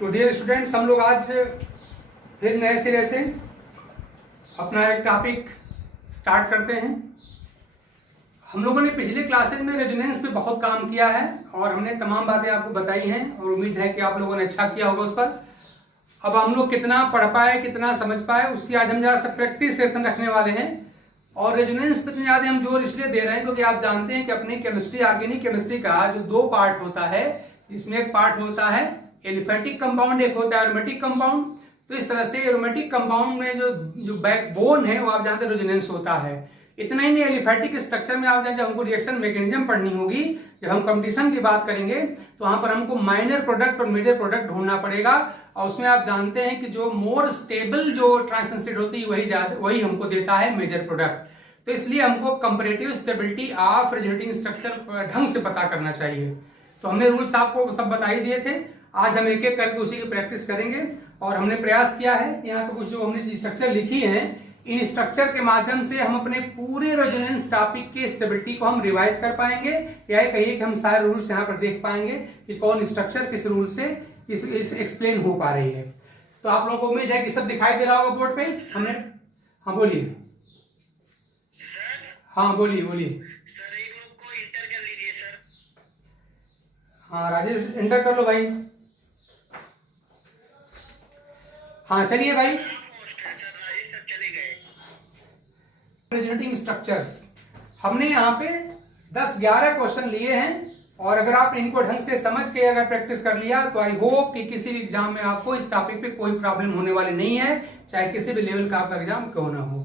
तो dear students, हम लोग आज फिर नए सिरे से अपना एक टॉपिक स्टार्ट करते हैं। हम लोगों ने पिछले क्लासेज में रेजोनेंस पे बहुत काम किया है और हमने तमाम बातें आपको बताई हैं और उम्मीद है कि आप लोगों ने अच्छा किया होगा उस पर। अब हम लोग कितना पढ़ पाए, कितना समझ पाए, उसकी आज हम ज़रा सा प्रैक्टिस सेशन रखने वाले हैं। और रेजोनेंस पे इतनी ज़्यादा हम जोर इसलिए दे रहे हैं क्योंकि आप जानते हैं कि अपनी केमिस्ट्री, ऑर्गेनिक केमिस्ट्री का जो दो पार्ट होता है, इसमें एक पार्ट होता है एलिफेटिक कंपाउंड, एक होता है एरोमेटिक कंपाउंड। तो इस तरह से एरोमेटिक कंपाउंड में जो बैकबोन है वो आप जानते हैं रेजोनेंस होता है। इतना ही नहीं, एलिफेटिक स्ट्रक्चर में आप जानते हैं हमको रिएक्शन मैकेनिज्म पढ़नी होगी। जब हम कंपटीशन की बात करेंगे तो वहां पर हमको माइनर प्रोडक्ट और मेजर प्रोडक्ट ढूंढना पड़ेगा और उसमें आप जानते हैं कि जो मोर स्टेबल जो ट्रांजिशन स्टेट होती है वही हमको देता है मेजर प्रोडक्ट। तो इसलिए हमको comparative stability of resonating structure ढंग से पता करना चाहिए। तो हमने रूल्स आपको सब बता ही दिए थे। आज हम एक एक करके उसी की प्रैक्टिस करेंगे और हमने प्रयास किया है यहाँ पे कुछ जो हमने स्ट्रक्चर लिखी है, इन स्ट्रक्चर के माध्यम से हम अपने पूरे रेजोनेंस टॉपिक के स्टेबिलिटी को हम रिवाइज कर पाएंगे, या कहिए कि हम सारे रूल्स यहाँ पर देख पाएंगे कि कौन स्ट्रक्चर किस रूल से इस एक्सप्लेन हो पा रही है। तो आप लोगों को उम्मीद है कि सब दिखाई दे रहा होगा बोर्ड पे। हमने हाँ बोलिए, हाँ बोलिए बोलिए। सर एक लोग को इंटर कर लीजिए सर। हाँ राजेश, एंटर कर लो भाई। हाँ चलिए भाई। सर राजेश सर चले गए। रेजोनेटिंग स्ट्रक्चर्स हमने यहाँ पे 10-11 क्वेश्चन लिए हैं और अगर आप इनको ढंग से समझ के अगर प्रैक्टिस कर लिया तो आई होप कि किसी भी एग्जाम में आपको इस टॉपिक पे कोई प्रॉब्लम होने वाली नहीं है, चाहे किसी भी लेवल का आपका एग्जाम क्यों ना हो।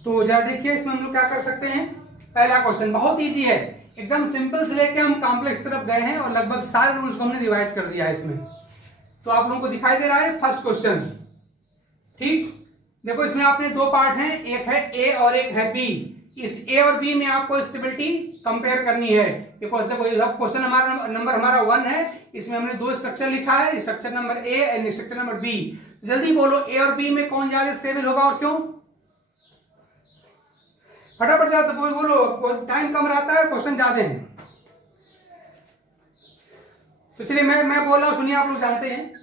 तो जरा देखिए इसमें हम लोग क्या कर सकते हैं। पहला क्वेश्चन बहुत ईजी है, एकदम सिंपल से लेके हम कॉम्प्लेक्स तरफ गए हैं और लगभग सारे रूल्स को हमने रिवाइज कर दिया है इसमें। तो आप लोगों को दिखाई दे रहा है फर्स्ट क्वेश्चन। ठीक, देखो इसमें आपने दो पार्ट हैं, एक है ए और एक है बी। इस ए और बी में आपको स्टेबिलिटी कंपेयर करनी है। क्वेश्चन नंबर हमारा 1 है, इसमें हमने दो स्ट्रक्चर लिखा है, structure number A and structure number B. जल्दी बोलो ए और बी में कौन ज्यादा स्टेबल होगा और क्यों? फटाफट जाता बोलो, टाइम कम रहता है, क्वेश्चन ज्यादा है। तो चलिए मैं बोल रहा हूं, सुनिए, आप लोग जानते हैं।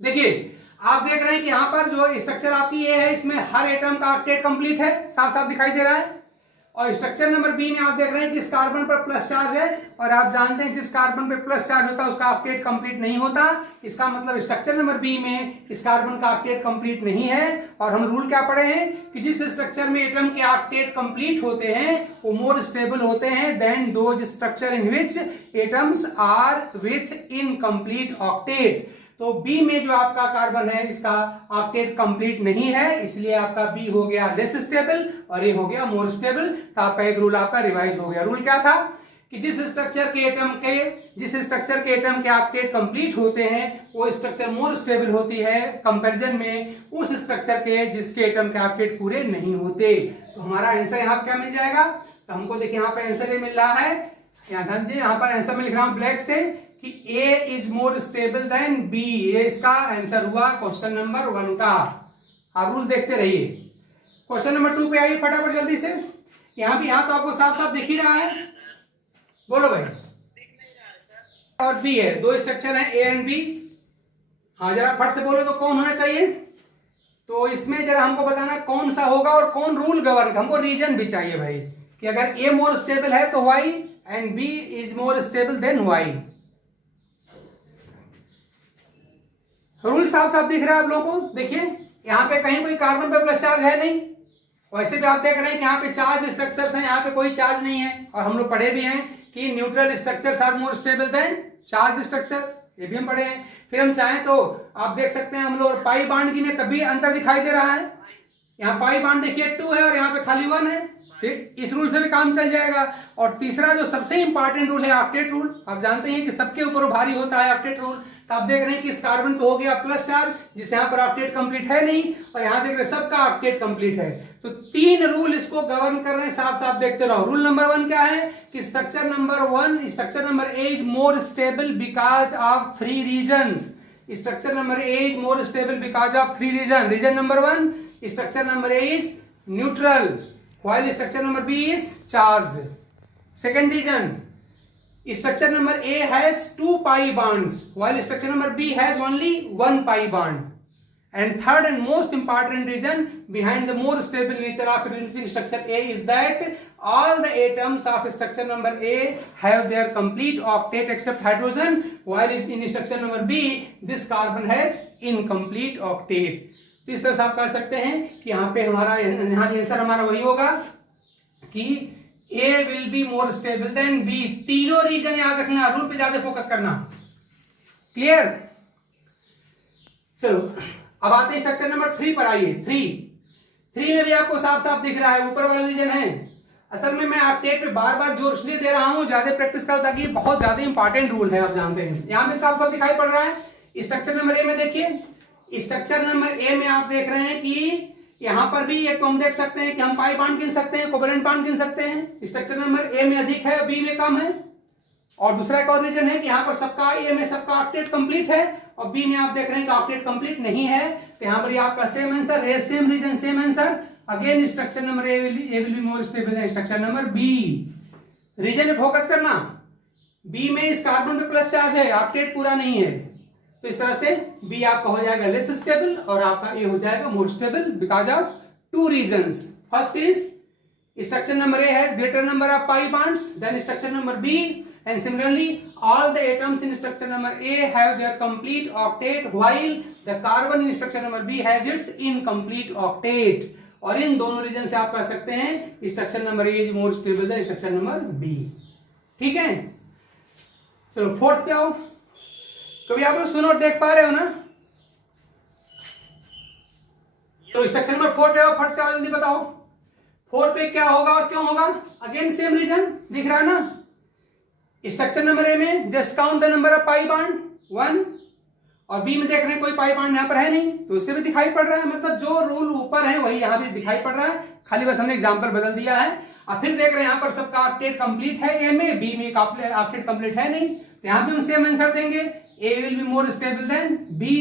देखिए आप देख रहे हैं कि यहाँ पर जो स्ट्रक्चर आपकी ये है, इसमें हर एटम का ऑक्टेट कंप्लीट है, साफ साफ दिखाई दे रहा है। और स्ट्रक्चर नंबर बी में आप देख रहे हैं कि इस कार्बन पर प्लस चार्ज है और आप जानते हैं जिस कार्बन पर प्लस चार्ज होता है उसका ऑक्टेट कंप्लीट नहीं होता। इसका मतलब स्ट्रक्चर नंबर बी में इस कार्बन का ऑक्टेट कंप्लीट नहीं है। और हम रूल क्या पढ़े हैं कि जिस स्ट्रक्चर में एटम के ऑक्टेट कंप्लीट होते हैं वो मोर स्टेबल होते हैं than those structure in which atoms are with incomplete octet. तो बी में जो आपका कार्बन है इसका ऑक्टेट कंप्लीट नहीं है, इसलिए आपका बी हो गया लेस स्टेबल और ए हो गया मोर स्टेबल। तो आपका एक रूल आपका रिवाइज हो गया। रूल क्या था कि जिस स्ट्रक्चर के एटम के ऑक्टेट कंप्लीट होते हैं वो स्ट्रक्चर मोर स्टेबल होती है कंपैरिजन में उस स्ट्रक्चर के जिसके एटम के ऑक्टेट पूरे नहीं होते। तो हमारा आंसर यहाँ क्या मिल जाएगा? तो हमको देखिए यहाँ पर आंसर ये मिल रहा है, यहाँ पर आंसर में लिख रहा हूं ब्लैक से कि A is more stable then B। ये इसका आंसर हुआ क्वेश्चन नंबर 1 का। आप रूल देखते रहिए। क्वेश्चन नंबर 2 पे आइए फटाफट जल्दी से। यहाँ तो आपको साफ साफ दिख ही रहा है, बोलो भाई। और B है, दो स्ट्रक्चर है A एंड B। हाँ जरा फट से बोलो तो कौन होना चाहिए? तो इसमें जरा हमको बताना कौन सा होगा और कौन रूल गवर्न। हमको रीजन भी चाहिए भाई कि अगर A मोर स्टेबल है तो Y and B is more stable than Y. Rule साफ साफ दिख रहा है आप लोगों को। देखिए यहाँ पे कहीं कोई कार्बन पे प्लस चार्ज है नहीं, वैसे भी आप देख रहे हैं कि यहाँ पे चार्ज स्ट्रक्चर्स हैं, यहाँ पे कोई चार्ज नहीं है। और हम लोग पढ़े भी हैं कि neutral structures are more stable than charge structure, ये भी हम पढ़े हैं। फिर हम चाहें तो आप देख सकते हैं हम लोग पाई बांड की तभी अंतर दिखाई दे रहा है। यहाँ पाई बांड देखिए 2 है और यहाँ पे खाली 1 है, इस रूल से भी काम चल जाएगा। और तीसरा जो सबसे इंपॉर्टेंट रूल है ऑक्टेट रूल। आप जानते हैं कि सबके ऊपर भारी होता है ऑक्टेट रूल। तो आप देख रहे हैं कि इस कार्बन पे हो गया प्लस चार्ज जिसे यहाँ पर ऑक्टेट कंप्लीट है नहीं, और यहाँ देख रहे हैं सबका ऑक्टेट कंप्लीट है। तो 3 रूल इसको गवर्न कर रहे हैं, साफ साफ देखते रहो। रूल नंबर 1 क्या है कि structure number A is more stable because of 3 reasons. Structure number A is more stable because of 3 reason. Reason number 1, structure number A is neutral while structure number B is charged. Second reason, structure number A has 2 pi bonds, while structure number B has only 1 pi bond. And third and most important reason behind the more stable nature of reducing structure A is that all the atoms of structure number A have their complete octet except hydrogen, while in structure number B this carbon has incomplete octet. तो इस तरह से आप कह सकते हैं कि यहाँ पे हमारा यहाँ आंसर हमारा वही होगा कि A will be more stable than B. तीनों रीजन याद रखना, रूल पे ज्यादा फोकस करना. क्लियर? चलो अब आते हैं स्ट्रक्चर नंबर 3 पर. आइए 3 में भी आपको साफ साफ दिख रहा है ऊपर वाला रीजन है. असल में मैं ऑक्टेट पे बार बार जोर इसलिए दे रहा हूं, ज्यादा प्रैक्टिस करो, ताकि बहुत ज्यादा इंपॉर्टेंट रूल है, आप जानते हैं. यहां पे साफ साफ दिखाई पड़ रहा है. स्ट्रक्चर नंबर ए में देखिए, स्ट्रक्चर नंबर ए में आप देख रहे हैं कि यहां पर भी एक तो हम देख सकते हैं कि हम पाई बॉन्ड गिन सकते हैं, कोवेलेंट बॉन्ड गिन सकते हैं. स्ट्रक्चर नंबर ए में अधिक है, बी में कम है. और दूसरा एक और रीजन है कि यहाँ पर सबका ए में सबका ऑक्टेट कंप्लीट है और बी में आप देख रहे हैं कि ऑक्टेट कंप्लीट नहीं है. तो यहाँ पर आपका same answer, same reason, same answer. Again structure number A will be more stable than structure number B. Reason में फोकस करना. बी में इस कार्बन पे प्लस चार्ज है, ऑक्टेट पूरा नहीं है, तो इस तरह से बी आपका हो जाएगा लेस स्टेबल और आपका ए हो जाएगा मोर stable because of 2 reasons. First is structure number A has greater number of pi bonds than structure number B, and similarly all the atoms in structure number A have their complete octet while the carbon in structure number B has its incomplete octet. और इन दोनों reason से आप कह सकते हैं structure number A is more stable than structure number B. ठीक है, चलो फोर्थ पे आओ. कभी आप लोग सुनो और देख पा रहे हो ना? तो स्ट्रक्चर नंबर 4 पे आओ, फट से जल्दी बताओ 4 पे क्या होगा और क्यों होगा. अगेन सेम रीजन दिख रहा है ना. स्ट्रक्चर नंबर ए में just count the number of pi bond 1 और बी में देख रहे हैं कोई पाई बॉन्ड यहां पर है नहीं, तो इससे भी दिखाई पड़ रहा है. मतलब जो रूल ऊपर है वही यहां भी दिखाई पड़ रहा है, खाली बस हमने एग्जांपल बदल दिया है. और फिर देख रहे हैं यहां पर सबका ऑक्टेट कंप्लीट है ए में, बी में ऑक्टेट कंप्लीट है नहीं, तो यहां भी हम सेम आंसर देंगे, A will be more stable than B.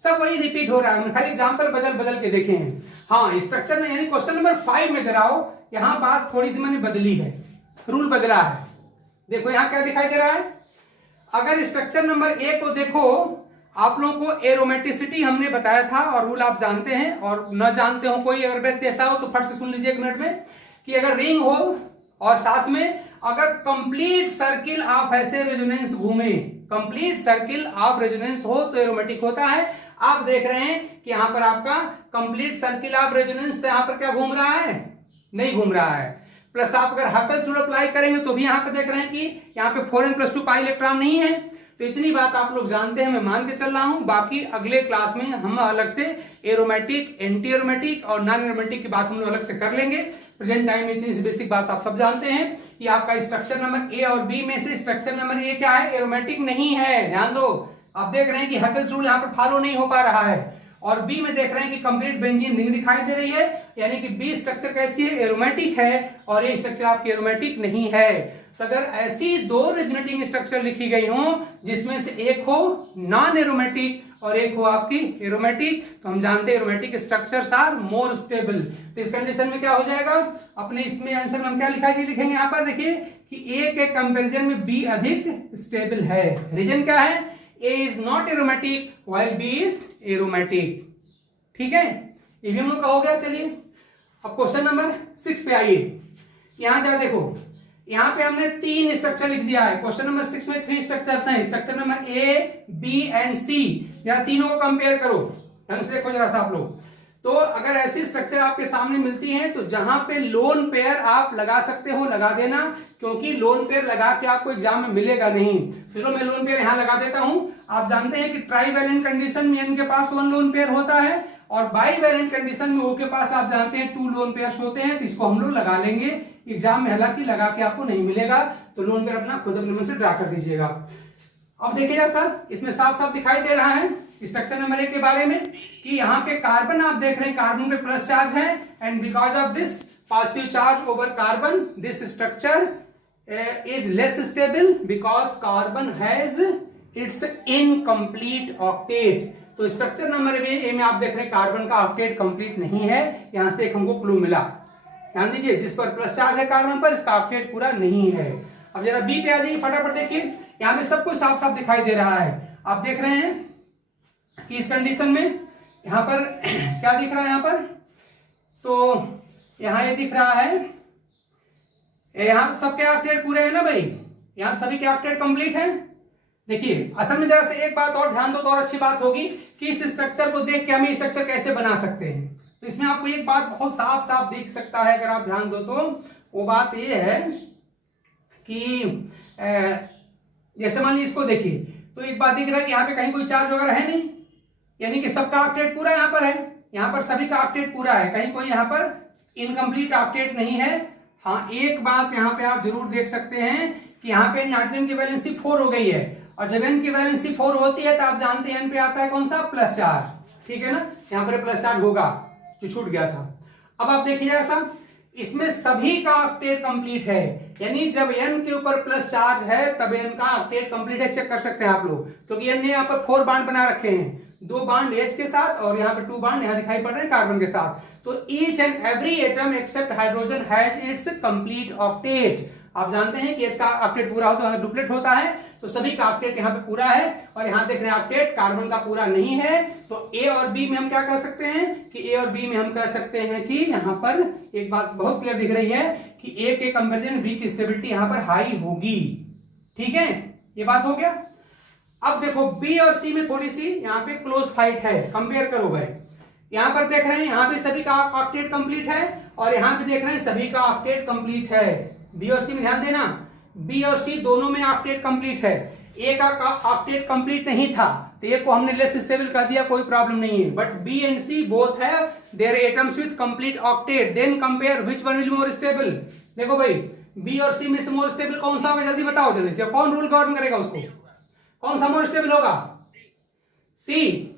सब वही रिपीट हो रहा है, खाली एग्जांपल बदल बदल के देखे हैं. हाँ, स्ट्रक्चर में यानी क्वेश्चन नंबर 5 में जरा आओ, यहां बात थोड़ी सी मैंने बदली है, रूल बदला है. देखो यहां क्या दिखाई दे रहा है. अगर स्ट्रक्चर नंबर ए को देखो, आप लोगों को एरोमेटिसिटी हमने बताया था और रूल आप जानते हैं, और न जानते हो कोई अगर व्यक्ति ऐसा हो तो फट से सुन लीजिए 1 मिनट में, कि अगर रिंग हो और साथ में अगर कंप्लीट सर्किल ऑफ ऐसे रेजोनेंस घूमे, कंप्लीट सर्किल ऑफ रेजोनेंस हो तो एरोमेटिक होता है. आप देख रहे हैं कि यहां पर आपका कंप्लीट सर्किल ऑफ रेजोनेंस, तो यहां पर क्या घूम रहा है? नहीं घूम रहा है. प्लस आप अगर हकल्स रूल अप्लाई करेंगे तो भी यहां पर देख रहे हैं कि यहां पे 4n+2 पाई इलेक्ट्रॉन नहीं है. तो इतनी बात आप लोग जानते हैं, मैं मान के चल रहा हूं. बाकी अगले क्लास में हम अलग से एरोमेटिक, एंटी एरोमेटिक और नॉन एरोमेटिक की बात हम लोग अलग से कर लेंगे. प्रेजेंट टाइम में इतनी बेसिक बात आप सब जानते हैं कि आपका स्ट्रक्चर नंबर ए और बी में से स्ट्रक्चर नंबर ए क्या है? एरोमेटिक नहीं है. ध्यान दो, आप देख रहे हैं कि हकल्स रूल यहां पर फॉलो नहीं हो पा रहा है. और बी में देख रहे हैं कि कंप्लीट बेंजीन रिंग दिखाई दे रही है, यानी कि बी स्ट्रक्चर कैसी है? एरोमेटिक है, और ये स्ट्रक्चर आपकी एरोमेटिक नहीं है. तो अगर ऐसी 2 रेजोनेटिंग स्ट्रक्चर लिखी गई हो जिसमें से एक हो नॉन एरोमेटिक और एक हो आपकी एरोमेटिक, तो हम जानते हैं aromatic structures are more stable. तो इस कंडीशन में क्या हो जाएगा? अपने इसमें आंसर में हम क्या लिखेंगे यहां पर देखिए कि ए के कंपेरिजन में बी अधिक स्टेबल है. रीजन क्या है? A is not aromatic while B is aromatic. ठीक है, ये भी हम लोग का हो गया. चलिए अब क्वेश्चन नंबर 6 पे आइए. यहां जा देखो, यहां पे हमने 3 स्ट्रक्चर लिख दिया है. क्वेश्चन नंबर 6 में 3 स्ट्रक्चर्स हैं. Structure number A, B and C. जरा तीनों को कंपेयर करो, ढंग से देखो जरा सा आप लोग. तो अगर ऐसी स्ट्रक्चर आपके सामने मिलती हैं तो जहां पे लोन पेयर आप लगा सकते हो लगा देना, क्योंकि लोन पेयर लगा के आपको एग्जाम में मिलेगा नहीं. चलो मैं लोन पेयर यहां लगा देता हूं. आप जानते हैं कि ट्राईवैलेंट कंडीशन में n के पास 1 लोन पेयर होता है और बाईवैलेंट कंडीशन में O के पास आप जानते हैं 2 लोन पेयर्स होते हैं. तो इसको हम लोग लगा लेंगे एग्जाम में, हालांकि लगा के आपको नहीं मिलेगा, तो लोन पेयर अपना खुद अपने मन से ड्रा कर दीजिएगा. अब देखिएगा सर, इसमें साफ साफ दिखाई दे रहा है स्ट्रक्चर नंबर 1 के बारे में कि यहाँ पे कार्बन आप देख रहे हैं, कार्बन पे प्लस चार्ज है, and because of this positive charge over carbon this structure is less stable because carbon has its incomplete octet. तो स्ट्रक्चर नंबर ए में आप देख रहे हैं कार्बन का ऑक्टेट कंप्लीट नहीं है. यहां से एक हमको क्लू मिला, ध्यान दीजिए, जिस पर प्लस चार्ज है कार्बन पर इसका ऑक्टेट पूरा नहीं है. अब जरा बी पे आ जाइए फटाफट, देखिए यहाँ पे सब कुछ साफ साफ दिखाई दे रहा है। आप देख रहे हैं कि इस कंडीशन में यहाँ पर क्या दिख रहा है, यहाँ पर तो यहाँ ये दिख रहा है, यहाँ सबके ऑक्टेट पूरे हैं ना भाई, यहाँ सभी के ऑक्टेट कंप्लीट हैं। देखिए असल में जरा से एक बात और ध्यान दो तो और अच्छी बात होगी कि इस स्ट्रक्चर को देख के हम स्ट्रक्चर कैसे बना सकते हैं। तो इसमें आपको एक बात बहुत साफ साफ दिख सकता है अगर आप ध्यान दो तो, वो बात ये है कि जैसे मान लीजिए इसको देखिए तो एक बात दिख रहा है कि यहाँ पे कहीं कोई चार्ज वगैरह है नहीं, यानी कि सबका ऑक्टेट पूरा यहाँ पर है, यहाँ पर सभी का ऑक्टेट पूरा है, कहीं कोई यहाँ पर इनकम्प्लीट ऑक्टेट नहीं है। हाँ एक बात यहाँ पे आप जरूर देख सकते हैं कि यहाँ पे नाइट्रोजन की वैलेंसी 4 हो गई है, और जब n की वैलेंसी 4 होती है तो आप जानते हैं n पे आता है कौन सा, प्लस चार्ज, ठीक है ना, यहाँ पर प्लस चार्ज होगा जो छूट गया था। अब आप देखिए जरा सा, इसमें सभी का ऑक्टेट कंप्लीट है, यानी जब n के ऊपर प्लस चार्ज है तब n का ऑक्टेट कंप्लीट है। चेक कर सकते हैं आप लोग, क्योंकि n ने यहाँ पर 4 बांड बना रखे हैं, 2 बांड H के साथ और यहाँ पे 2 बांड यहाँ दिखाई पड़ रहे हैं कार्बन के साथ। तो each and every atom except hydrogen has its complete octet. आप जानते हैं कि H का ऑक्टेट पूरा होता है, डुप्लेट होता है, तो सभी का ऑक्टेट यहाँ पे पूरा है, और यहाँ देख रहे हैं ऑक्टेट कार्बन का पूरा नहीं है। तो A और B में हम क्या कर सकते हैं कि A और B में हम कह सकते हैं कि यहाँ पर एक बात बहुत क्लियर दिख रही है कि A के कंपेरिजन B की स्टेबिलिटी यहाँ पर हाई होगी, ठीक है, ये बात हो गया। अब देखो B और C में थोड़ी सी यहाँ पे क्लोज फाइट है, कंपेयर करो भाई, यहाँ पर देख रहे हैं यहाँ पे सभी का ऑक्टेट कंप्लीट है, और यहाँ पे देख रहे हैं सभी का ऑक्टेट कंप्लीट है। बी और सी में ध्यान देना, बी और सी दोनों में ऑक्टेट कंप्लीट है, ए का ऑक्टेट कंप्लीट नहीं था तो ए को हमने लेस स्टेबल कर दिया, कोई प्रॉब्लम नहीं है। But B and C both have their atoms with complete octet, then compare which one will more stable. देखो भाई बी और सी में से मोर स्टेबल कौन सा होगा, जल्दी बताओ जल्दी से, कौन रूल गवर्न करेगा उसको, कौन सा मोर स्टेबल होगा, सी।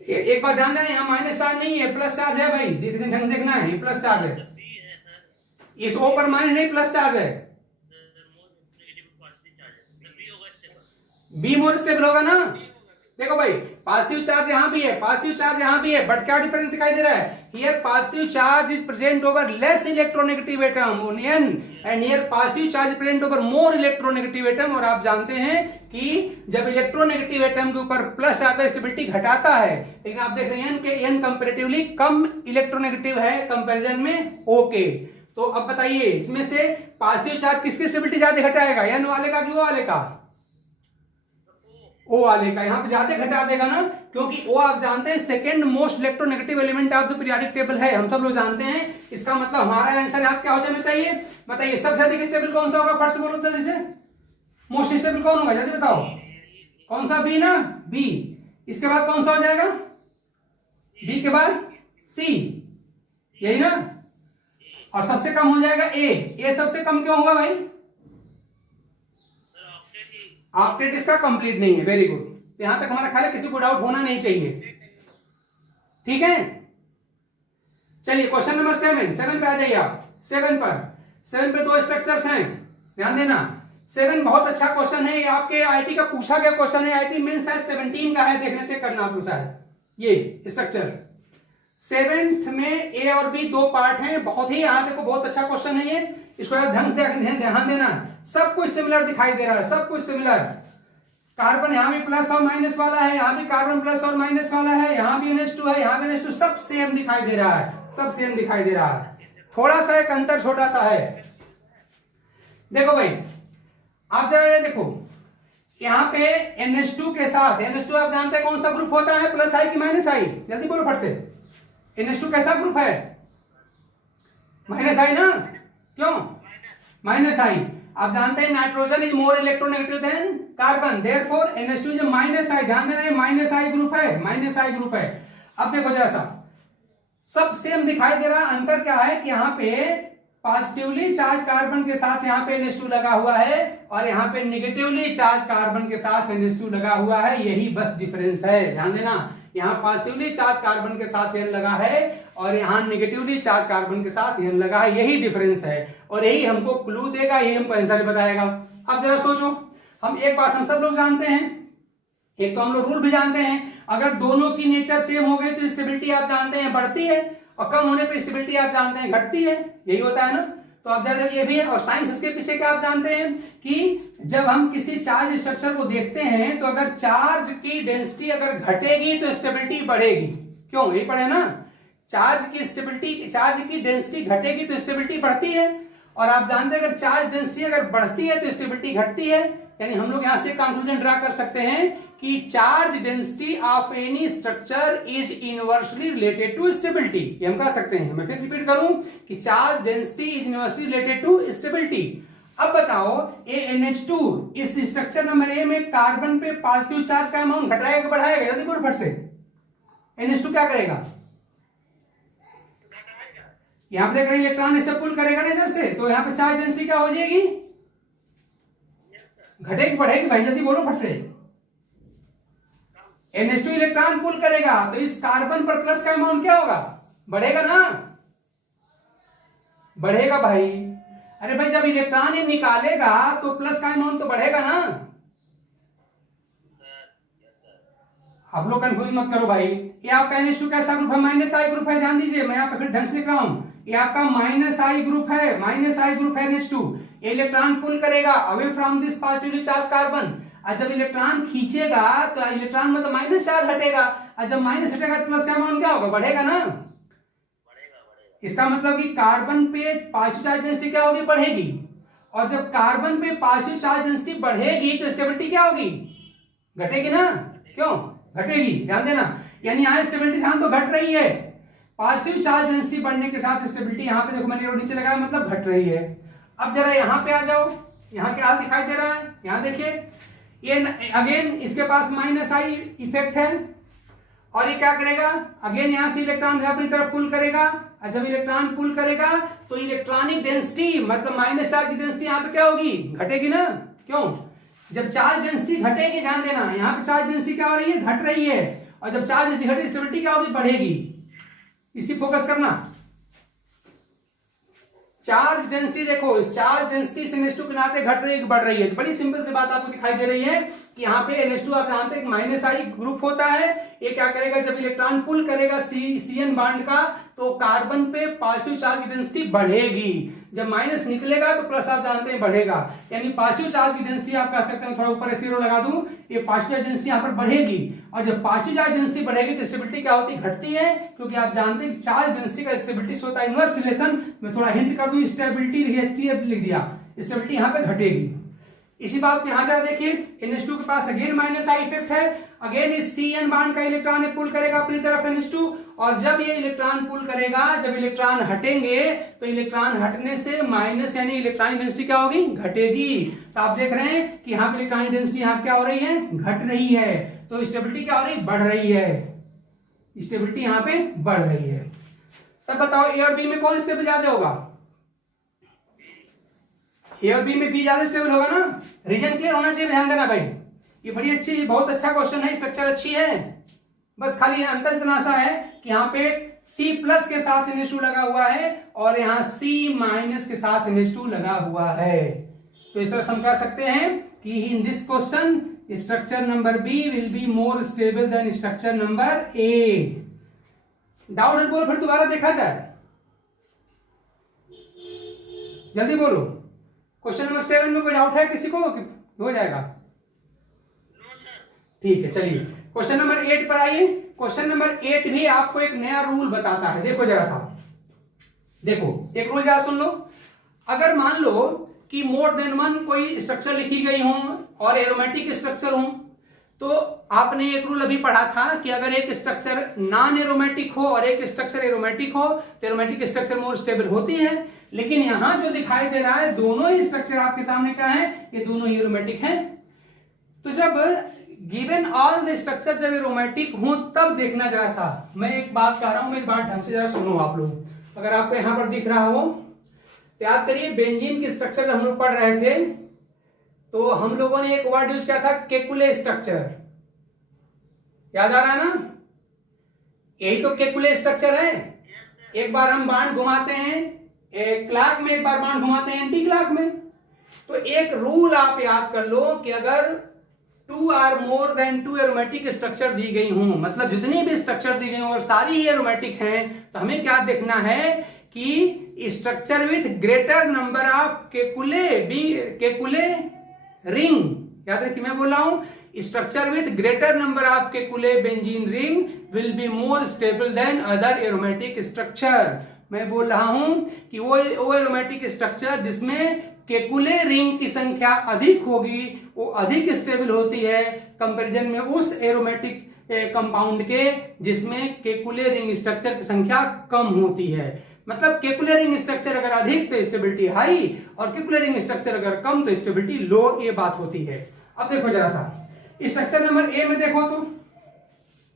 एक बार ध्यान देना, यहाँ माइनस चार्ज नहीं है, प्लस चार्ज है भाई, ढंग देखना है, ये प्लस चार्ज है, इस ओ पर माइनस नहीं प्लस चार्ज है, बी मोर स्टेबल होगा ना। देखो भाई पॉजिटिव चार्ज यहाँ भी है, पॉजिटिव चार्ज यहाँ भी है, बट क्या डिफरेंस दिखाई दे रहा है, here positive charge is present over less electronegative atom on n and here positive charge is present over more electronegative atom. और आप जानते हैं कि जब इलेक्ट्रोनेगेटिव एटम के ऊपर प्लस आता है स्टेबिलिटी घटाता है, लेकिन आप देख रहे हैं कि n कंपैरेटिवली कम इलेक्ट्रोनेगेटिव है कंपैरिजन में ओके। तो अब बताइए इसमें से पॉजिटिव चार्ज किसकी स्टेबिलिटी ज्यादा घटाएगा, n वाले का कि O वाले का, ओ वाले का, यहाँ पे ज्यादा घटा देगा ना, क्योंकि ओ आप जानते हैं second most electronegative element of the periodic table है, हम सब लोग जानते हैं। इसका मतलब हमारा आंसर यहाँ क्या हो जाना चाहिए, बताइए सबसे अधिक स्टेबल कौन सा होगा, फर्स्ट बोलो जल्दी से, मोस्ट स्टेबल कौन होगा जल्दी बताओ, कौन सा, बी ना, बी, इसके बाद कौन सा हो जाएगा, बी के बाद सी, यही ना, और सबसे कम हो जाएगा ए सबसे कम क्यों होगा भाई, ऑक्टेट इसका कंप्लीट नहीं है, वेरी गुड। यहां तक हमारा ख्याल है किसी को डाउट होना नहीं चाहिए, ठीक है। चलिए क्वेश्चन नंबर 7 पे आ जाइए आप, 7 पे 2 स्ट्रक्चर्स हैं, ध्यान देना। 7 बहुत अच्छा क्वेश्चन है, ये आपके आईटी का पूछा गया क्वेश्चन है, आईटी मेन शायद 17 का है, देखना चेक करना आप है ये स्ट्रक्चर। 7th में ए और बी 2 पार्ट हैं, बहुत ही यहाँ देखो बहुत अच्छा क्वेश्चन है ये, इसको ढंग से ध्यान देना, सब कुछ सिमिलर दिखाई दे रहा है, सब कुछ सिमिलर। कार्बन यहाँ भी प्लस और माइनस वाला है, यहाँ भी कार्बन प्लस और माइनस वाला है, यहाँ भी NH2 है, यहाँ भी NH2, सब सेम दिखाई दे रहा है, सब सेम दिखाई दे रहा है, थोड़ा सा एक अंतर छोटा सा है। देखो भाई आप जरा ये देखो, यहाँ पे NH2 के साथ, NH2 आप जानते हैं कौन सा ग्रुप होता है, प्लस आई कि माइनस आई, जल्दी बोलो फट से, NH2 कैसा ग्रुप है, माइनस आई ना, क्यों माइनस आई, आप जानते हैं nitrogen is more electronegative than carbon, therefore NH2 is minus I, ध्यान देना ये माइनस आई ग्रुप है, माइनस आई ग्रुप है। अब देखो जैसा सब सेम दिखाई दे रहा है, अंतर क्या है कि यहाँ पे पॉजिटिवली चार्ज कार्बन के साथ यहाँ पे NH2 लगा हुआ है, और यहाँ पे निगेटिवली चार्ज कार्बन के साथ NH2 लगा हुआ है, यही बस डिफरेंस है, ध्यान देना। यहाँ पॉजिटिवली चार्ज कार्बन के साथ N लगा है और यहाँ निगेटिवली चार्ज कार्बन के साथ N लगा है, यही डिफरेंस है, और यही हमको क्लू देगा, यही हमको आंसर बताएगा। अब जरा सोचो, हम एक बात हम सब लोग जानते हैं, एक तो हम लोग रूल भी जानते हैं, अगर दोनों की नेचर सेम हो गई तो स्टेबिलिटी आप जानते हैं बढ़ती है, और कम होने पर स्टेबिलिटी आप जानते हैं घटती है, यही होता है ना। तो आप जानते हैं ये भी है। और साइंस इसके पीछे क्या आप जानते हैं कि जब हम किसी चार्ज स्ट्रक्चर को देखते हैं तो अगर चार्ज की डेंसिटी अगर घटेगी तो स्टेबिलिटी बढ़ेगी। क्यों, यही पढ़े ना, चार्ज की स्टेबिलिटी, चार्ज की डेंसिटी घटेगी तो स्टेबिलिटी बढ़ती है। और आप जानते हैं अगर चार्ज डेंसिटी अगर बढ़ती है तो स्टेबिलिटी घटती है। यानी हम लोग यहां से कंक्लूजन ड्रा कर सकते हैं कि charge density of any structure is inversely related to stability. ये हम कह सकते हैं। मैं फिर रिपीट करूं कि charge density is inversely related to stability. अब बताओ NH2 इस स्ट्रक्चर नंबर ए में कार्बन पे पॉजिटिव चार्ज का अमाउंट घटाएगा कि बढ़ाएगा? जल्दी बोल फट से। NH2 क्या करेगा? यहां पर इलेक्ट्रॉन ऐसे पुल करेगा ना इधर से, तो यहां पे चार्ज डेंसिटी क्या हो जाएगी? घटेगी बढ़ेगी? भाई जल्दी बोलो फट से। NH2 इलेक्ट्रॉन पुल करेगा तो इस कार्बन पर प्लस का अमाउंट क्या होगा? बढ़ेगा ना, बढ़ेगा भाई। अरे भाई जब इलेक्ट्रॉन ये निकालेगा तो प्लस का अमाउंट तो बढ़ेगा ना। आप लोग कंफ्यूज मत करो भाई। ये आपका NH2 कैसा ग्रुप है? माइनस आई ग्रुप है। ध्यान दीजिए, मैं यहाँ पे फिर ढंग से लिख रहा हूं। ये आपका माइनस आई ग्रुप है, माइनस आई ग्रुप है NH2। इलेक्ट्रॉन पुल करेगा away from this positively charge carbon. और जब इलेक्ट्रॉन खींचेगा तो इलेक्ट्रॉन मतलब माइनस चार्ज हटेगा, और जब माइनस हटेगा तो प्लस का अमाउंट क्या होगा? बढ़ेगा ना। इसका मतलब कि कार्बन पे पॉजिटिव चार्ज डेंसिटी क्या होगी? बढ़ेगी। और जब कार्बन पे पॉजिटिव चार्ज डेंसिटी बढ़ेगी तो स्टेबिलिटी क्या होगी? घटेगी ना। क्यों घटेगी? ध्यान देना। यानी यहां स्टेबिलिटी ध्यान तो घट रही है। पॉजिटिव चार्ज डेंसिटी बढ़ने के साथ स्टेबिलिटी यहां पे देखो मैंने नीचे लगाया, मतलब घट रही है। अब जरा यहां पे आ जाओ, यहां क्या हाल दिखाई दे रहा है? यहां देखिए, ये अगेन इसके पास माइनस आई इफेक्ट है। और ये क्या करेगा? अगेन यहां से इलेक्ट्रॉन अपनी तरफ पुल करेगा। और जब इलेक्ट्रॉन पुल करेगा तो इलेक्ट्रॉनिक डेंसिटी मतलब माइनस चार्ज की डेंसिटी यहां पे क्या होगी? घटेगी ना। क्यों? जब चार्ज डेंसिटी घटेगी, ध्यान देना, यहां पे चार्ज डेंसिटी क्या हो रही है? घट रही है। और जब चार्ज डेंसिटी घटेगी स्टेबिलिटी क्या होगी? बढ़ेगी। इसी फोकस करना। चार्ज डेंसिटी देखो, चार्ज डेंसिटी से NH2 के नाते घट रही है कि बढ़ रही है? तो बड़ी सिंपल सी बात आपको दिखाई दे रही है कि यहाँ पे NH2 आप जानते हैं माइनस आई ग्रुप होता है। ये क्या करेगा? जब इलेक्ट्रॉन पुल करेगा CN बॉन्ड का तो कार्बन पे पॉजिटिव चार्ज की डेंसिटी बढ़ेगी। जब माइनस निकलेगा तो प्लस आप जानते हैं बढ़ेगा। यानी पॉजिटिव चार्ज की डेंसिटी आप कह सकते हैं, थोड़ा ऊपर जीरो लगा दूं, ये पॉजिटिव डेंसिटी यहाँ पर बढ़ेगी। और जब पॉजिटिव चार्ज डेंसिटी बढ़ेगी तो स्टेबिलिटी क्या होती है? घटती है। क्योंकि आप जानते हैं चार्ज डेंसिटी का स्टेबिलिटी से होता है इनवर्स रिलेशन। मैं थोड़ा हिंट कर दूं, स्टेबिलिटी लिख दिया, स्टेबिलिटी यहाँ पे घटेगी। इसी बात को यहां जरा देखिए, NH2 के पास अगेन माइनस आई इफेक्ट है। अगेन इस CN बॉन्ड का इलेक्ट्रॉन पुल करेगा अपनी तरफ NH2। और जब ये इलेक्ट्रॉन पुल करेगा, जब इलेक्ट्रॉन हटेंगे तो इलेक्ट्रॉन हटने से माइनस यानी इलेक्ट्रॉनिक डेंसिटी क्या होगी? घटेगी। तो आप देख रहे हैं कि यहाँ पे इलेक्ट्रॉनिक डेंसिटी यहाँ क्या हो रही है? घट रही है। तो स्टेबिलिटी क्या हो रही? बढ़ रही है। स्टेबिलिटी यहाँ पे बढ़ रही है। तब बताओ A और B में कौन स्टेबल ज्यादा होगा? A और B में B ज्यादा स्टेबल होगा ना। रीजन क्लियर होना चाहिए, ध्यान देना भाई। ये बड़ी अच्छी, बहुत अच्छा क्वेश्चन है, स्ट्रक्चर अच्छी है। बस खाली अंतर इतना सा है कि यहाँ पे C+ के साथ NH2 लगा हुआ है और यहाँ C- के साथ NH2 लगा हुआ है। तो इस तरह से हम कह सकते हैं कि in this question structure number B will be more stable than structure number A। Doubt है बोलो, फिर दोबारा देखा जाए। जल्दी बोलो। क्वेश्चन नंबर 7 में कोई डाउट है किसी को? हो जाएगा? ठीक है, चलिए क्वेश्चन नंबर 8 पर आइए। क्वेश्चन नंबर 8 भी आपको एक नया रूल बताता है। देखो जरा सा, देखो एक रूल जरा सुन लो। अगर मान लो कि मोर देन वन कोई स्ट्रक्चर लिखी गई हो और एरोमेटिक स्ट्रक्चर हो, तो आपने एक रूल अभी पढ़ा था कि अगर एक स्ट्रक्चर नॉन एरोमेटिक हो और एक स्ट्रक्चर एरोमेटिक हो तो एरोमेटिक स्ट्रक्चर मोर स्टेबल होती है। लेकिन यहां जो दिखाई दे रहा है दोनों ही स्ट्रक्चर आपके सामने क्या है? ये दोनों ही एरोमेटिक हैं। तो जब गिवन ऑल द स्ट्रक्चर जब एरोमेटिक हो तब देखना जरा सा, मैं एक बात कह रहा हूं, मेरी बात ढंग से जरा सुनो आप लोग। अगर आपको यहां पर दिख रहा हो, याद करिए बेंजीन की स्ट्रक्चर हम लोग पढ़ रहे थे तो हम लोगों ने एक वर्ड यूज किया था केकुले स्ट्रक्चर। याद आ रहा है ना? यही तो केकुले स्ट्रक्चर है। एक बार हम बाण घुमाते हैं क्लॉक में, एक बार बाण घुमाते हैं एंटी क्लॉक में। तो एक रूल आप याद कर लो कि अगर 2 और मोर देन 2 एरोमेटिक स्ट्रक्चर दी गई हों, मतलब जितनी भी स्ट्रक्चर दी गई हों और सारी ही एरोमेटिक हैं, तो हमें क्या देखना है कि structure with greater number of Kekule ring, याद रखिए मैं बोल रहा हूं structure with greater number of Kekule benzene ring will be more stable then other aromatic structure. मैं बोल रहा हूं कि वो एरोमेटिक स्ट्रक्चर जिसमें केकुले रिंग की संख्या अधिक होगी वो अधिक स्टेबल होती है कंपैरिजन में उस एरोमेटिक कंपाउंड के जिसमें केकुले रिंग स्ट्रक्चर की संख्या कम होती है। मतलब केकुले रिंग स्ट्रक्चर अगर अधिक तो स्टेबिलिटी हाई और केकुले रिंग स्ट्रक्चर अगर कम तो स्टेबिलिटी लो, ये बात होती है। अब देखो जरा सा स्ट्रक्चर नंबर ए में देखो तो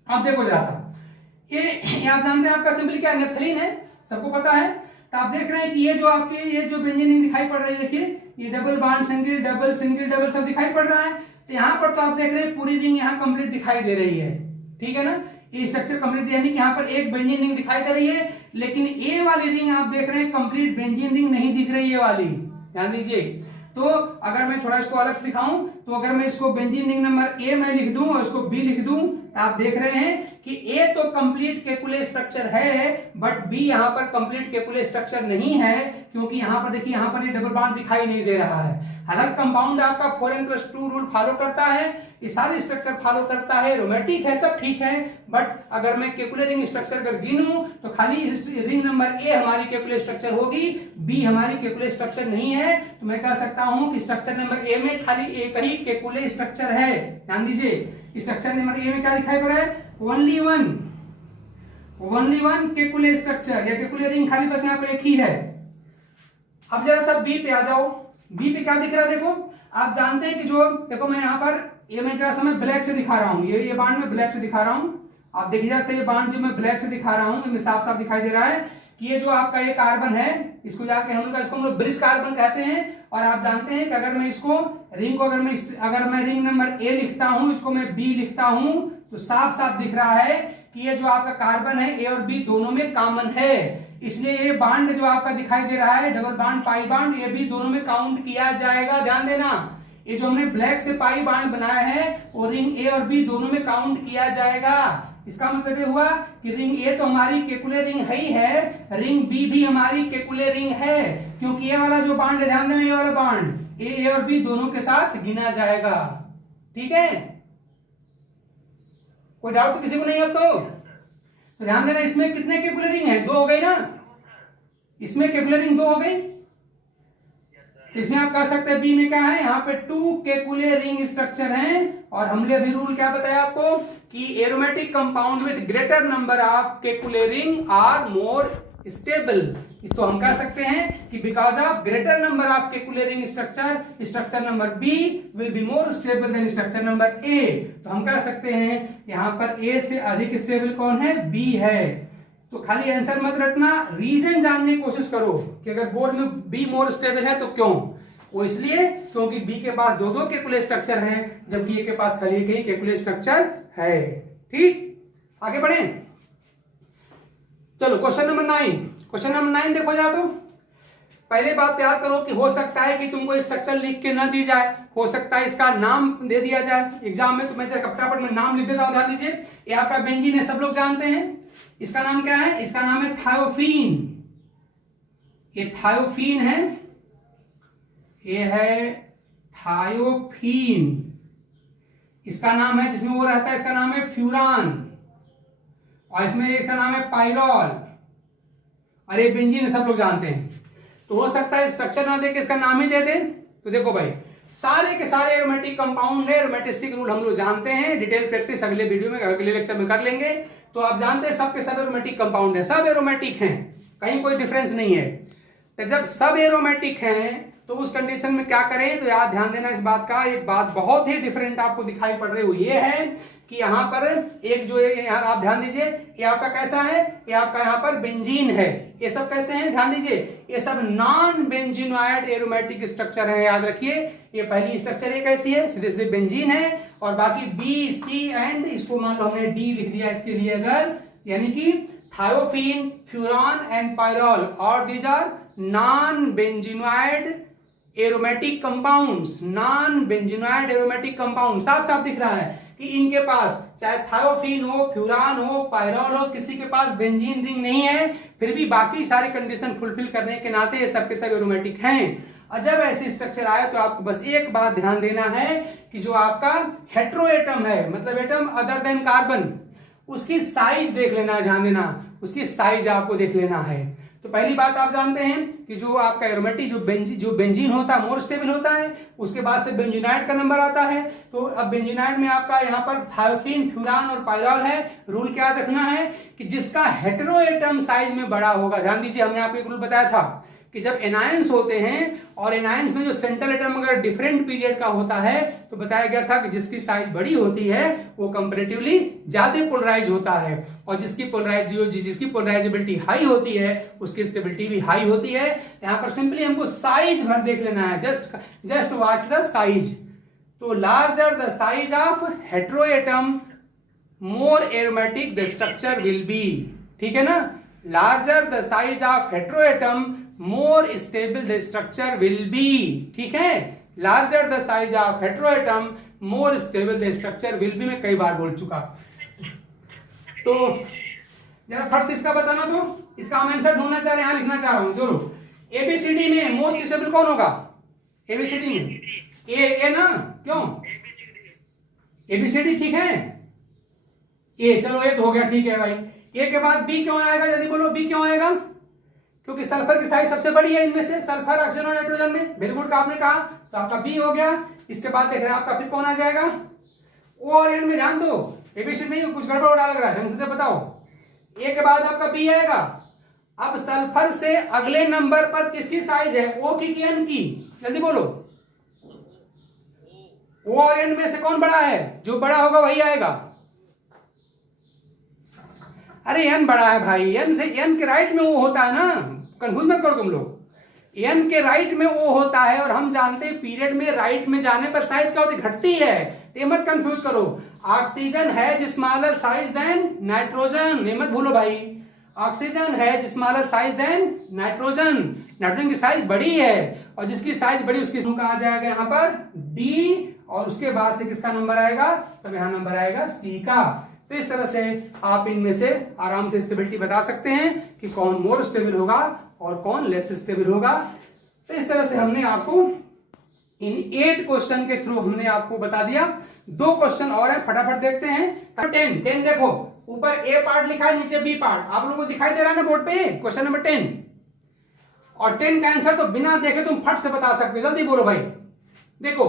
अब देखो जरा सा ये आप जानते हैं आपका सिंपली क्या नेफ्थलीन है, सबको पता है। तो आप देख रहे हैं कि ये जो आपके ये जो बेंजीन रिंग दिखाई पड़ रही है, देखिए ये double bond single double single double सब दिखाई पड़ रहा है। तो यहाँ पर तो आप देख रहे हैं पूरी रिंग यहाँ कंप्लीट दिखाई दे रही है, ठीक है ना, ये स्ट्रक्चर कंप्लीट, यानी कि यहाँ पर एक बेंजीन रिंग दिखाई दे रही है, लेकिन ए वाली रिंग आप देख रहे हैं कंप्लीट बेंजीन रिंग नहीं दिख रही है वाली, ध्यान दीजिए। तो अगर मैं थोड़ा इसको अलग से दिखाऊं तो अगर मैं इसको बेंजीन रिंग नंबर ए में लिख दूं और इसको बी लिख दूं, आप देख रहे हैं कि ए तो कंप्लीट केकुले स्ट्रक्चर है बट बी यहाँ पर कंप्लीट केकुले स्ट्रक्चर नहीं है, क्योंकि यहाँ पर देखिए यहाँ पर ये डबल बॉन्ड दिखाई नहीं दे रहा है। हालांकि कंपाउंड आपका 4n+2 रूल फॉलो करता है, ये सारे स्ट्रक्चर फॉलो करता है, रोमेटिक है, सब ठीक है, बट अगर मैं केकुले रिंग स्ट्रक्चर अगर गिनूं तो खाली रिंग नंबर ए हमारी केकुले स्ट्रक्चर होगी, बी हमारी केकुले स्ट्रक्चर नहीं है। तो मैं कह सकता हूं कि स्ट्रक्चर नंबर ए में खाली एक ही केकुले स्ट्रक्चर है। ध्यान दीजिए स्ट्रक्चर नंबर ए में क्या दिखाई पड़ रहा है, ओनली वन केकुले स्ट्रक्चर या केकुले रिंग खाली बस यहाँ पर एक ही है। अब जरा सा बी पे आ जाओ, बी पे क्या दिख रहा है, देखो आप जानते हैं कि जो देखो मैं यहाँ पर ये मैं क्या समय ब्लैक से दिखा रहा हूँ, ये बांड में ब्लैक से दिखा रहा हूँ, आप देखिए जैसे ये बांड जो मैं ब्लैक से दिखा रहा हूँ साफ साफ दिखाई दे रहा है कि ये जो आपका ये कार्बन है इसको जाके हम लोग ब्रिज कार्बन कहते हैं। और आप जानते हैं कि अगर मैं इसको रिंग को अगर मैं रिंग नंबर ए लिखता हूं, इसको मैं बी लिखता हूं, तो साफ साफ दिख रहा है कि ये जो आपका कार्बन है ए और बी दोनों में कॉमन है, इसलिए ये बांड जो आपका दिखाई दे रहा है डबल बांड पाई बांड, ये भी दोनों में काउंट किया जाएगा। ध्यान देना ये जो हमने ब्लैक से पाई बांड बनाया है वो रिंग ए और बी दोनों में काउंट किया जाएगा। इसका मतलब ये हुआ कि रिंग ए तो हमारी केकुले रिंग है ही है, रिंग बी भी हमारी केकुले रिंग है, क्योंकि ये वाला जो बांड है, ध्यान देना ये वाला बांड ए और बी दोनों के साथ गिना जाएगा। ठीक है, कोई डाउट तो किसी को नहीं अब तो ध्यान देना इसमें कितने केकुले रिंग है, 2 हो गई ना, इसमें केकुले रिंग 2 हो गई, तो इसमें आप कह सकते हैं बी में क्या है, यहाँ पे 2 केकुले रिंग स्ट्रक्चर हैं। और हमने अभी रूल क्या बताया आपको कि aromatic compound with greater number of Kekule ring are more stable. तो हम कह सकते हैं कि because of greater number of Kekule ring structure number B will be more stable than structure number A. तो हम कह सकते हैं यहाँ पर ए से अधिक स्टेबल कौन है, बी है। तो खाली आंसर मत रटना, रीजन जानने की कोशिश करो कि अगर बोर्ड में बी मोर स्टेबल है तो क्यों, वो इसलिए क्योंकि बी के पास 2 केकुले स्ट्रक्चर हैं जबकि ए के पास खाली एक ही केकुले स्ट्रक्चर है। ठीक, आगे बढ़े, चलो क्वेश्चन नंबर 9। क्वेश्चन नंबर 9 देखो जा, तो पहले बात याद करो कि हो सकता है कि तुमको स्ट्रक्चर लिख के ना दी जाए, हो सकता है इसका नाम दे दिया जाए एग्जाम में, तो मैं फटाफट में नाम लिख देता हूं। ध्यान दीजिए ये आपका बेंजीन है, सब लोग जानते हैं, इसका नाम क्या है, इसका नाम है थायोफीन, ये थायोफीन है, ये है थायोफीन। इसका नाम है जिसमें वो रहता है, इसका नाम है फ्यूरान, और इसमें इसका नाम है पाइरॉल, और ये बेंजीन है, सब लोग जानते हैं। तो हो सकता है स्ट्रक्चर ना देके इसका नाम ही दे दें। तो देखो भाई सारे के सारे एरोमेटिक कंपाउंड है, एरोमेटिस्टिक रूल हम लोग जानते हैं, डिटेल प्रैक्टिस अगले वीडियो में अगले लेक्चर में कर लेंगे। तो आप जानते हैं सब के सब एरोमेटिक कंपाउंड है, सब एरोमेटिक हैं, कहीं कोई डिफरेंस नहीं है। तो जब सब एरोमेटिक हैं तो उस कंडीशन में क्या करें, तो याद ध्यान देना इस बात का, एक बात बहुत ही डिफरेंट आपको दिखाई पड़ रही हो, ये है कि यहाँ पर एक जो है, आप ध्यान दीजिए ये आपका कैसा है, ये आपका यहाँ पर बेंजीन है, ये सब कैसे हैं, ध्यान दीजिए ये सब नॉन बेंजीनॉइड एरोमेटिक स्ट्रक्चर है, याद रखिए। ये पहली स्ट्रक्चर ये कैसी है, सीधे सीधे बेंजीन है, और बाकी बी सी एंड इसको मान लो हमने डी लिख दिया इसके लिए अगर, यानी कि थायोफीन, फ्यूरान एंड पाइरॉल, और these are non benzenoid aromatic compounds, non benzenoid aromatic compound, साफ साफ दिख रहा है कि इनके पास चाहे थायोफीन हो, फ्यूरान हो, पायरॉल हो, किसी के पास बेंजीन रिंग नहीं है, फिर भी बाकी सारे कंडीशन फुलफिल करने के नाते ये सबके सब एरोमेटिक हैं। और जब ऐसे स्ट्रक्चर आए तो आपको बस एक बात ध्यान देना है कि जो आपका हेट्रो एटम है, मतलब एटम अदर देन कार्बन, उसकी साइज देख लेना, ध्यान देना, उसकी साइज आपको देख लेना है। तो पहली बात आप जानते हैं कि जो आपका एरोमेटिक जो बेंजीन होता है मोर स्टेबल होता है, उसके बाद से बेंजीनाइड का नंबर आता है। तो अब बेंजीनाइड में आपका यहाँ पर थायोफीन, फ्यूरान और पायरॉल है। रूल क्या रखना है कि जिसका हेटेरो एटम साइज में बड़ा होगा, ध्यान दीजिए हमने आपको एक रूल बताया था कि जब एनायंस होते हैं और एनायंस में जो सेंट्रल एटम अगर डिफरेंट पीरियड का होता है तो बताया गया था कि जिसकी साइज बड़ी होती है वो कंपैरेटिवली ज्यादा पोलराइज होता है, और जिसकी पोलराइजेबिलिटी हाई होती है उसकी स्टेबिलिटी भी हाई होती है। यहां पर सिंपली हमको साइज भर देख लेना है, जस्ट वॉच द साइज। तो larger the size of hetero atom more aromatic the structure will be, ठीक है ना। Larger the size of hetero atom more stable the structure will be, ठीक है। Larger the size of hetero atom more stable the structure will be, मैं कई बार बोल चुका। तो जरा फट से इसका बताना, तो इसका हम आंसर ढूंढना चाह रहे हैं, यहां लिखना चाह रहा हूं। जोरो एबीसीडी में मोस्ट स्टेबल कौन होगा? एबीसीडी में ए ना, क्यों? एबीसीडी ठीक है, ए, चलो ए तो हो गया, ठीक है भाई। ए के बाद बी क्यों आएगा, जल्दी बोलो, बी क्यों आएगा? क्योंकि सल्फर की साइज सबसे बड़ी है इनमें से, सल्फर, ऑक्सीजन और नाइट्रोजन में। वेरी गुड, आपने कहा, तो आपका बी हो गया। इसके बाद देख रहे हैं आपका फिर कौन आ जाएगा? ओ और एन में ध्यान दो, एबीसीडी नहीं, कुछ गड़बड़ लग रहा है, ढंग से बताओ। ए के बाद आपका बी आएगा। अब सल्फर से अगले नंबर पर किसकी साइज है, ओ की एन की? जल्दी बोलो, ओ और एन में से कौन बड़ा है? जो बड़ा होगा वही आएगा। अरे एन बड़ा है भाई, एन से, एन के राइट में वो होता है ना, कंफ्यूज मत करो तुम लोग। एन के राइट में वो होता है, और हम जानते हैं पीरियड में राइट में जाने पर साइज क्या होती है, घटती है। तो ये मत कंफ्यूज करो। ऑक्सीजन है स्मॉलर साइज देन नाइट्रोजन, ये मत भूलो भाई। ऑक्सीजन है smaller size than nitrogen, nitrogen की साइज बड़ी है, और जिसकी साइज बड़ी उसकी आ जाएगा यहाँ पर डी, और उसके बाद से किसका नंबर आएगा? तब यहाँ नंबर आएगा सी का। तो इस तरह से आप इनमें से आराम से स्टेबिलिटी बता सकते हैं कि कौन मोर स्टेबल होगा और कौन लेस स्टेबल होगा। तो इस तरह से हमने आपको इन 8 क्वेश्चन के थ्रू हमने आपको बता दिया। 2 क्वेश्चन और है, फटाफट देखते हैं। 10 देखो, ऊपर ए पार्ट लिखा है, नीचे बी पार्ट, आप लोगों को दिखाई दे रहा है ना बोर्ड पे, क्वेश्चन नंबर 10। और 10 का आंसर तो बिना देखे तुम फट से बता सकते हो, जल्दी बोलो भाई। देखो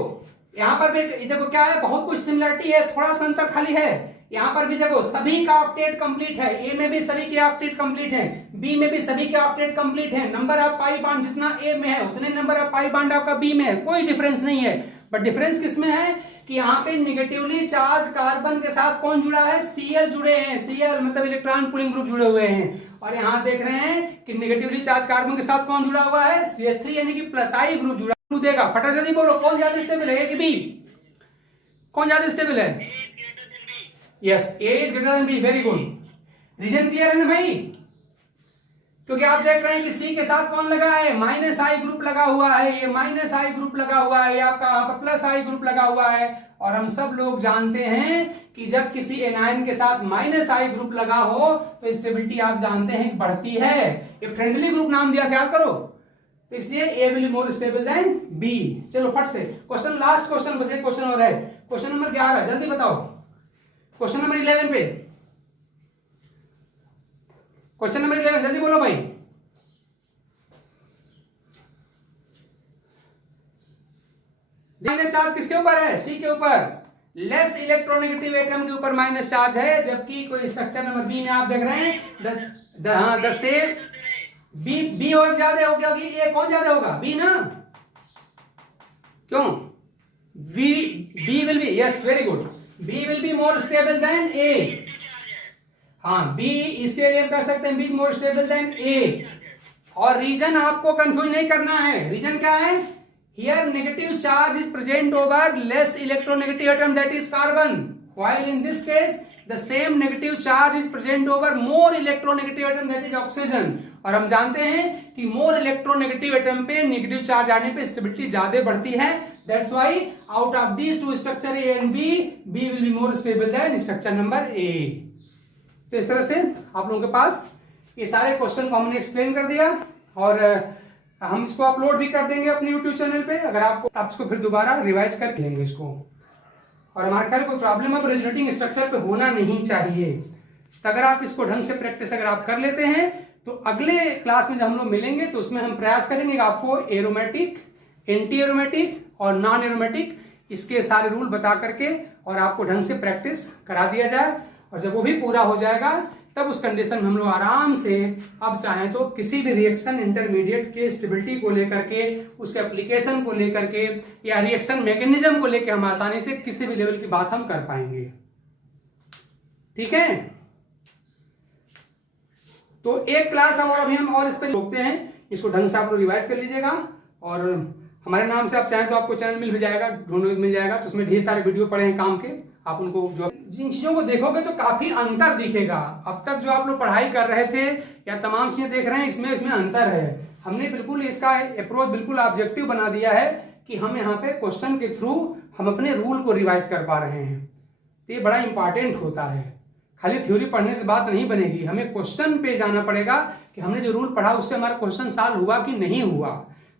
यहां पर भी देखो क्या है, बहुत कुछ सिमिलरिटी है, थोड़ा सा अंतर खाली है। यहां पर भी देखो सभी का ऑक्टेट कंप्लीट है, ए में भी सभी के ऑक्टेट कंप्लीट है, बी में भी सभी के ऑक्टेट कंप्लीट है। नंबर ऑफ पाई बॉन्ड जितना ए में है उतने नंबर ऑफ पाई बॉन्ड आपका बी में है, कोई डिफरेंस नहीं है। बट डिफरेंस किसमें है कि यहाँ पे निगेटिवली चार्ज कार्बन के साथ कौन जुड़ा है? Cl जुड़े हैं, Cl मतलब इलेक्ट्रॉन पुलिंग ग्रुप जुड़े हुए हैं। और यहाँ देख रहे हैं कि निगेटिवली चार्ज कार्बन के साथ कौन जुड़ा हुआ है? CH3 यानी कि प्लस आई ग्रुप जुड़ा देगा। फटाफट जल्दी बोलो, कौन ज्यादा स्टेबल है, ए कि बी? कौन ज्यादा स्टेबल है? Yes, A is greater than B, very good. Reason clear है ना भाई? क्योंकि आप देख रहे हैं कि सी के साथ कौन लगा है? माइनस आई ग्रुप लगा हुआ है, ये माइनस आई ग्रुप लगा हुआ है, ये आपका यहाँ पर प्लस आई ग्रुप लगा हुआ है। और हम सब लोग जानते हैं कि जब किसी एनायन के साथ माइनस आई ग्रुप लगा हो तो स्टेबिलिटी आप जानते हैं बढ़ती है। ये फ्रेंडली ग्रुप नाम दिया, ख्याल करो। तो इसलिए A will be more stable than B. चलो फट से क्वेश्चन, लास्ट क्वेश्चन, बस एक क्वेश्चन और है, क्वेश्चन नंबर 11, जल्दी बताओ। क्वेश्चन नंबर 11 पे, क्वेश्चन नंबर 11 जल्दी बोलो भाई। माइनस चार्ज किसके ऊपर है? सी के ऊपर। लेस इलेक्ट्रोनेगेटिव एटम के ऊपर माइनस चार्ज है, जबकि कोई स्ट्रक्चर नंबर बी में आप देख रहे हैं द सेम बी हो ज्यादा हो गया कि ए कौन ज्यादा होगा? बी ना, क्यों? B will be, yes very good, B will be more stable than A. हाँ, बी इसके लिए कर सकते हैं, B more stable than A. और रीजन आपको कंफ्यूज नहीं करना है। रीजन क्या है? Here negative charge is present over less electronegative atom that is carbon, while in this case the same negative charge is present over more electronegative atom that is oxygen। और हम जानते हैं कि मोर इलेक्ट्रोनेगेटिव एटम पे negative charge आने पे stability ज्यादा बढ़ती है। That's why out of these two structure A and B, B will be more stable than structure number A. तो इस तरह से आप लोगों के पास ये सारे क्वेश्चन को हमने एक्सप्लेन कर दिया और हम इसको अपलोड भी कर देंगे अपने यूट्यूब चैनल पे। अगर आप इसको फिर दोबारा रिवाइज कर लेंगे इसको। और हमारे ख्याल कोई प्रॉब्लम अब रेजोनेटिंग स्ट्रक्चर पे होना नहीं चाहिए। तो अगर आप इसको ढंग से प्रैक्टिस अगर आप कर लेते हैं तो अगले क्लास में जब हम लोग मिलेंगे तो उसमें हम प्रयास करेंगे कि आपको एरोमेटिक, एंटी एरोमेटिक और नॉन एरोमेटिक इसके सारे रूल बता करके और आपको ढंग से प्रैक्टिस करा दिया जाए। और जब वो भी पूरा हो जाएगा तब उस कंडीशन में हम लोग आराम से अब चाहें तो किसी भी रिएक्शन इंटरमीडिएट के स्टेबिलिटी को लेकर के, उसके एप्लीकेशन को लेकर के या रिएक्शन मैकेनिज्म को लेकर हम आसानी से किसी भी लेवल की बात हम कर पाएंगे। ठीक है, तो एक क्लास और अभी हम और इस पर रोकते हैं, इसको ढंग से आप लोग रिवाइज कर लीजिएगा। और हमारे नाम से आप चाहें तो आपको चैनल मिल भी जाएगा, ढूंढो मिल जाएगा, तो उसमें ढेर सारे वीडियो पड़े हैं काम के। आप उनको जो जिन चीजों को देखोगे तो काफी अंतर दिखेगा। अब तक जो आप लोग पढ़ाई कर रहे थे या तमाम चीजें देख रहे हैं इसमें अंतर है। हमने बिल्कुल इसका अप्रोच बिल्कुल ऑब्जेक्टिव बना दिया है कि हम यहाँ पे क्वेश्चन के थ्रू हम अपने रूल को रिवाइज कर पा रहे हैं। तो ये बड़ा इंपॉर्टेंट होता है। खाली थ्योरी पढ़ने से बात नहीं बनेगी, हमें क्वेश्चन पे जाना पड़ेगा कि हमने जो रूल पढ़ा उससे हमारा क्वेश्चन सॉल्व हुआ कि नहीं हुआ।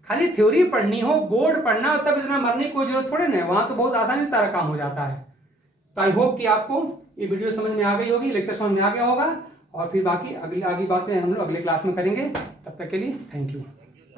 खाली थ्योरी पढ़नी हो, बोर्ड पढ़ना हो तब इतना मरने की कोई जरूरत थोड़े नहीं, वहां तो बहुत आसानी से सारा काम हो जाता है। तो आई होप कि आपको ये वीडियो समझ में आ गई होगी, लेक्चर समझ में आ गया होगा। और फिर बाकी आगे बातें हम लोग अगले क्लास में करेंगे। तब तक के लिए थैंक यू।